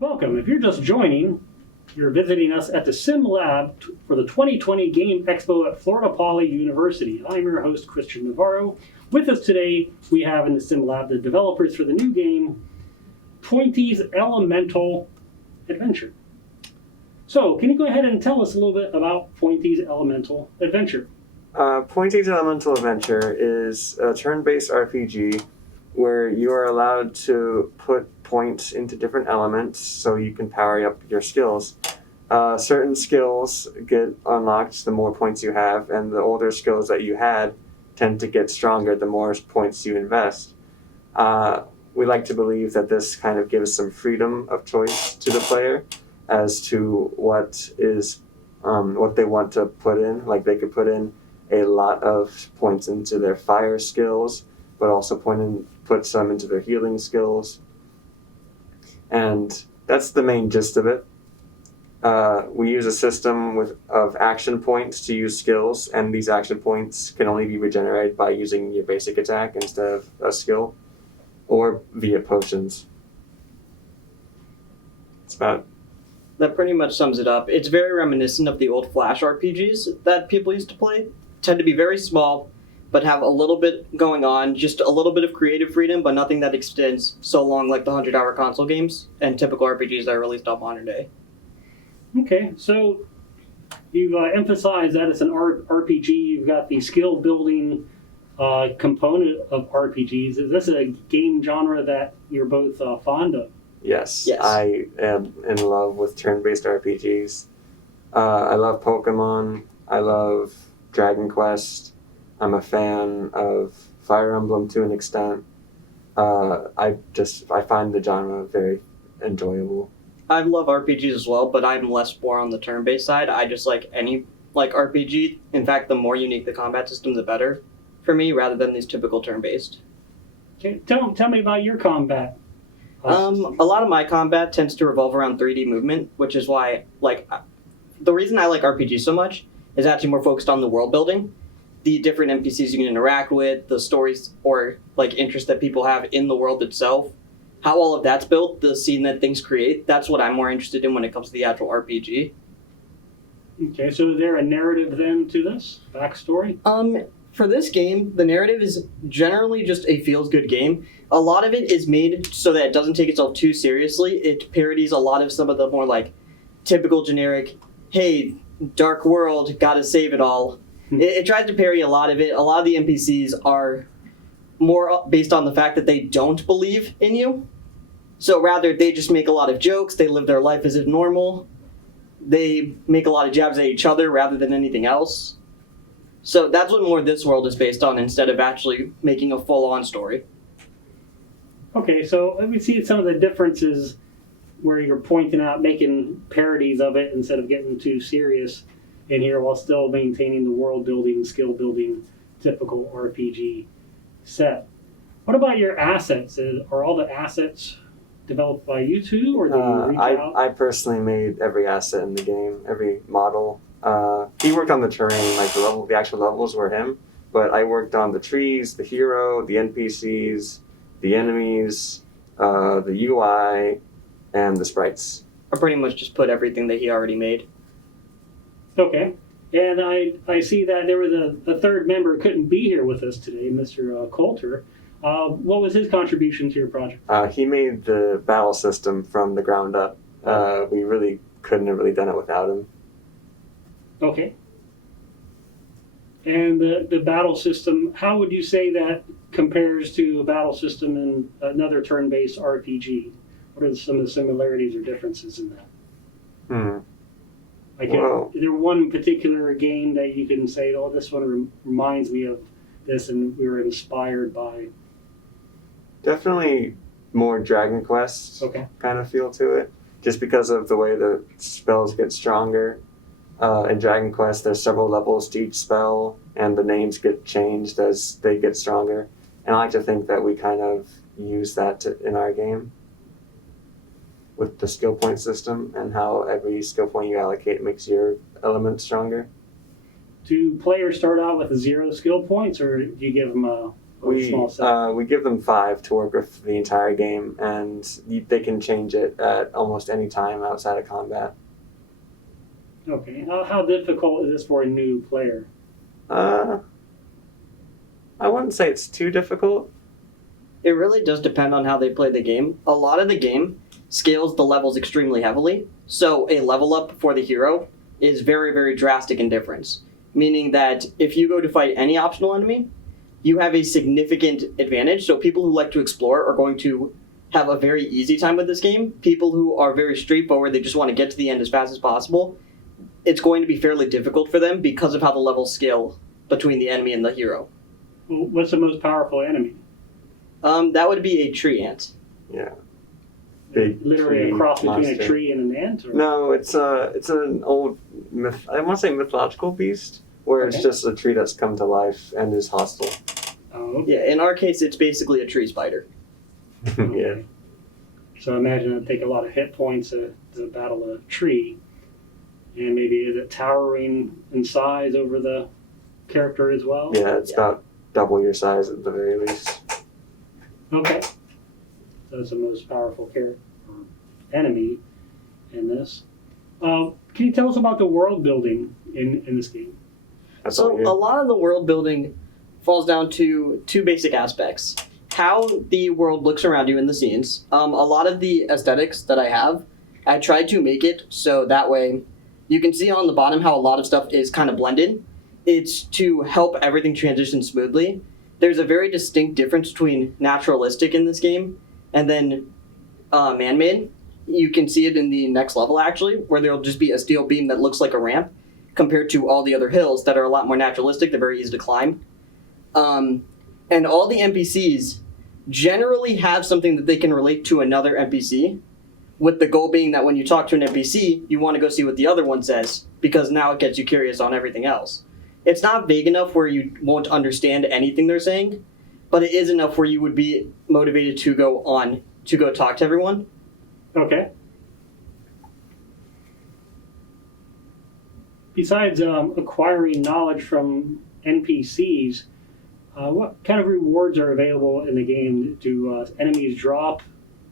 Welcome. If you're just joining, you're visiting us at the Sim Lab for the 2020 Game Expo at Florida Poly University. I'm your host, Christian Navarro. With us today, we have in the Sim Lab the developers for the new game, Pointy's Elemental Adventure. So, can you go ahead and tell us a little bit about Pointy's Elemental Adventure? Pointy's Elemental Adventure is a turn-based RPG where you are allowed to put points into different elements so you can power up your skills. Certain skills get unlocked the more points you have, and the older skills that you had tend to get stronger the more points you invest. We like to believe that this kind of gives some freedom of choice to the player as to what they want to put in. Like, they could put in a lot of points into their fire skills, but also put some into their healing skills. And that's the main gist of it. We use a system of action points to use skills, and these action points can only be regenerated by using your basic attack instead of a skill, or via potions. That pretty much sums it up. It's very reminiscent of the old Flash RPGs that people used to play. Tend to be very small, but have a little bit going on, just a little bit of creative freedom, but nothing that extends so long like the 100-hour console games and typical RPGs that are released on modern day. Okay, so you've emphasized that it's an RPG. You've got the skill building component of RPGs. Is this a game genre that you're both fond of? Yes, I am in love with turn-based RPGs. I love Pokemon. I love Dragon Quest. I'm a fan of Fire Emblem to an extent. I find the genre very enjoyable. I love RPGs as well, but I'm less more on the turn-based side. I just like any RPG. In fact, the more unique the combat system, the better for me, rather than these typical turn-based. Okay, tell me about your combat. A lot of my combat tends to revolve around 3D movement, which is why, the reason I like RPGs so much is actually more focused on the world building, the different NPCs you can interact with, the stories or interests that people have in the world itself, how all of that's built, the scene that things create. That's what I'm more interested in when it comes to the actual RPG. Okay, so is there a narrative then to this backstory? For this game, the narrative is generally just a feels-good game. A lot of it is made so that it doesn't take itself too seriously. It parodies a lot of some of the more typical generic, hey, dark world, gotta save it all. It tries to parody a lot of it. A lot of the NPCs are more based on the fact that they don't believe in you. So rather, they just make a lot of jokes. They live their life as if normal. They make a lot of jabs at each other rather than anything else. So that's what more this world is based on, instead of actually making a full-on story. Okay, so let me see some of the differences where you're pointing out, making parodies of it instead of getting too serious in here while still maintaining the world building, skill building, typical RPG set. What about your assets? Are all the assets developed by you two, or do you reach out? I personally made every asset in the game, every model. He worked on the terrain, the actual levels were him, but I worked on the trees, the hero, the NPCs, the enemies, the UI, and the sprites. I pretty much just put everything that he already made. Okay. And I see that there was a third member who couldn't be here with us today, Mr. Coulter. What was his contribution to your project? He made the battle system from the ground up. We really couldn't have really done it without him. Okay. And the battle system, how would you say that compares to a battle system in another turn-based RPG? What are some of the similarities or differences in that? Is there one particular game that you can say, oh, this one reminds me of this and we were inspired by? Definitely more Dragon Quest kind of feel to it, just because of the way the spells get stronger. In Dragon Quest, there's several levels to each spell, and the names get changed as they get stronger. And I like to think that we kind of use that in our game with the skill point system and how every skill point you allocate makes your element stronger. Do players start out with 0 skill points, or do you give them Or a small set? We give them 5 to work with the entire game, and they can change it at almost any time outside of combat. Okay. How difficult is this for a new player? I wouldn't say it's too difficult. It really does depend on how they play the game. A lot of the game scales the levels extremely heavily, so a level up for the hero is very, very drastic in difference. Meaning that if you go to fight any optional enemy, you have a significant advantage. So people who like to explore are going to have a very easy time with this game. People who are very straightforward, they just want to get to the end as fast as possible, it's going to be fairly difficult for them because of how the levels scale between the enemy and the hero. What's the most powerful enemy? That would be a tree ant. Yeah. Big Literally tree a cross between monster. a tree and an ant? Or? No, it's an old I want to say mythological beast where it's Okay. just a tree that's come to life and is hostile. Oh, Yeah, in our case, it's basically a tree spider. Yeah. So imagine it'd take a lot of hit points to battle a tree. And maybe is it towering in size over the character as well? Yeah, it's about double your size at the very least. Okay. So it's the most powerful character or enemy in this. Can you tell us about the world building in this game? That's So all you. a lot of the world building falls down to 2 basic aspects. How the world looks around you in the scenes. A lot of the aesthetics that I have, I tried to make it so that way you can see on the bottom how a lot of stuff is kind of blended. It's to help everything transition smoothly. There's a very distinct difference between naturalistic in this game and then man-made. You can see it in the next level, actually, where there'll just be a steel beam that looks like a ramp compared to all the other hills that are a lot more naturalistic. They're very easy to climb. And all the NPCs generally have something that they can relate to another NPC, with the goal being that when you talk to an NPC, you want to go see what the other one says, because now it gets you curious on everything else. It's not vague enough where you won't understand anything they're saying, but it is enough where you would be motivated to go talk to everyone. Okay. Besides acquiring knowledge from NPCs, what kind of rewards are available in the game? Do enemies drop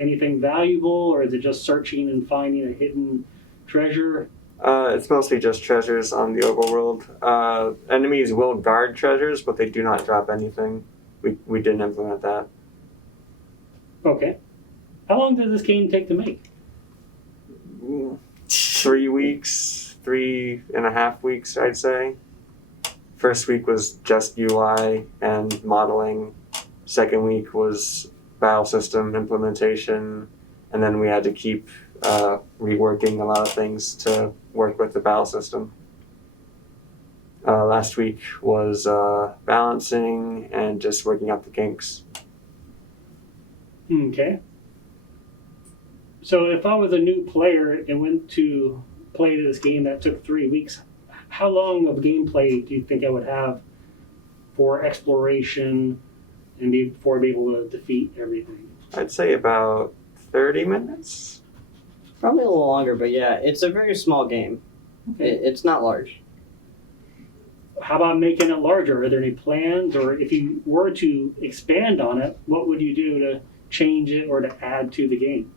anything valuable, or is it just searching and finding a hidden treasure? It's mostly just treasures on the overworld. Enemies will guard treasures, but they do not drop anything. We didn't implement that. Okay. How long does this game take to make? 3 weeks, 3.5 weeks, I'd say. First week was just UI and modeling. Second week was battle system implementation, and then we had to keep reworking a lot of things to work with the battle system. Last week was balancing and just working out the kinks. Okay. So if I was a new player and went to play this game that took 3 weeks, how long of gameplay do you think I would have for exploration and before I'd be able to defeat everything? I'd say about 30 minutes. Probably a little longer, but yeah, it's a very small game. It's not large. How about making it larger? Are there any plans, or if you were to expand on it, what would you do to change it or to add to the game?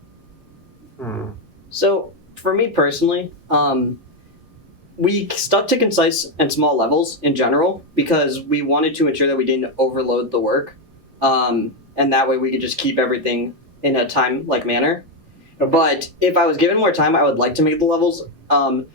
So, for me personally, we stuck to concise and small levels in general because we wanted to ensure that we didn't overload the work. And that way we could just keep everything in a time-like manner. Okay. But if I was given more time, I would like to make the levels a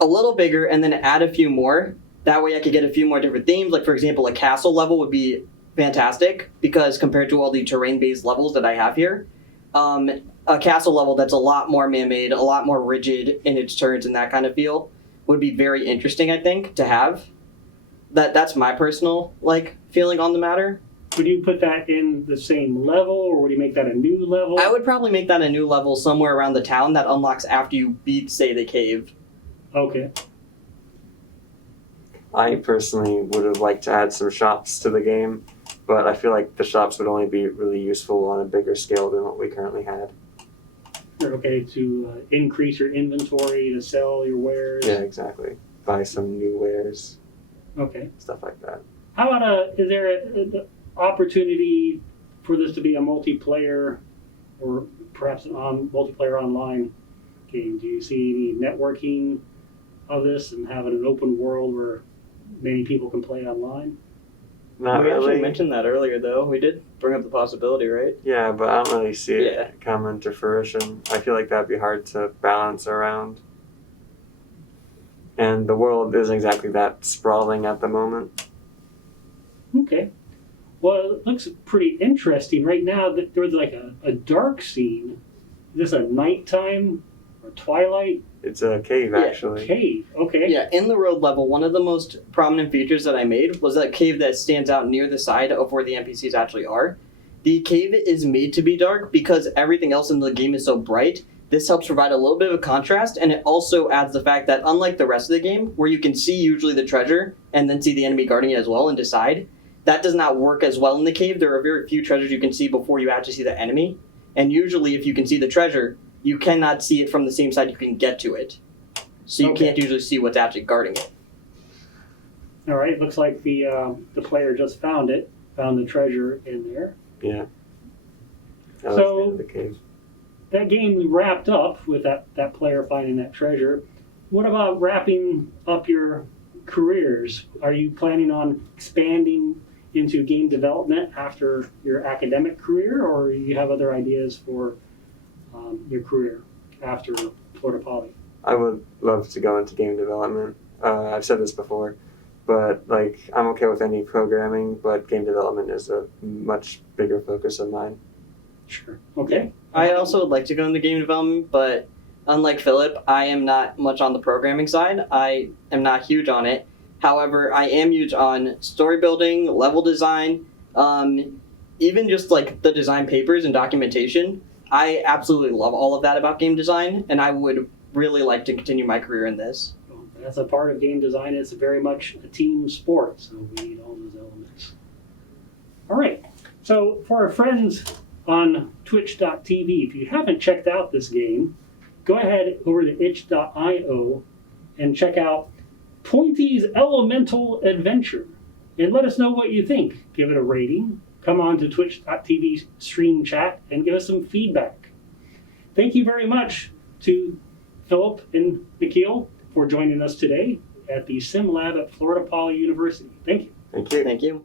little bigger and then add a few more. That way I could get a few more different themes. Like, for example, a castle level would be fantastic because compared to all the terrain-based levels that I have here, a castle level that's a lot more man-made, a lot more rigid in its turns and that kind of feel would be very interesting, I think, to have. That's my personal feeling on the matter. Would you put that in the same level, or would you make that a new level? I would probably make that a new level somewhere around the town that unlocks after you beat, say, the cave. Okay. I personally would have liked to add some shops to the game, but I feel like the shops would only be really useful on a bigger scale than what we currently had. Okay, to increase your inventory, to sell your wares. Yeah, exactly. Buy some new wares, Okay. stuff like that. How about opportunity for this to be a multiplayer or perhaps an multiplayer online game? Do you see any networking of this and having an open world where many people can play online? Not we actually really. mentioned that earlier, though. We did bring up the possibility, right? Yeah, but I don't really see it Yeah. coming to fruition. I feel like that'd be hard to balance around. And the world isn't exactly that sprawling at the moment. Okay. Well, it looks pretty interesting. Right now, there's like a dark scene. Is this a nighttime or twilight It's a cave, Yeah, actually. cave? Okay. Yeah, in the road level, one of the most prominent features that I made was that cave that stands out near the side of where the NPCs actually are. The cave is made to be dark because everything else in the game is so bright. This helps provide a little bit of a contrast, and it also adds the fact that unlike the rest of the game, where you can see usually the treasure and then see the enemy guarding it as well and decide, that does not work as well in the cave. There are very few treasures you can see before you actually see the enemy, and usually if you can see the treasure, you cannot see it from the same side you can get to it. So you Okay. can't usually see what's actually guarding it. All right. Looks like the player just found the treasure in there. Yeah. That was So- the end of the cave. That game wrapped up with that player finding that treasure. What about wrapping up your careers? Are you planning on expanding into game development after your academic career, or you have other ideas for your career after Florida Poly? I would love to go into game development. I've said this before, but like I'm okay with any programming, but game development is a much bigger focus of mine. Sure. Okay. I also would like to go into game development, but unlike Philip, I am not much on the programming side. I am not huge on it. However, I am huge on story building, level design, even just like the design papers and documentation. I absolutely love all of that about game design, and I would really like to continue my career in this. Well, that's a part of game design. It's very much a team sport, so we need all those elements. All right. So for our friends on twitch.tv, if you haven't checked out this game, go ahead over to itch.io and check out Pointy's Elemental Adventure and let us know what you think. Give it a rating. Come on to twitch.tv stream chat and give us some feedback. Thank you very much to Philip and Nikhil for joining us today at the Sim Lab at Florida Poly University. Thank you. Thank you. Thank you.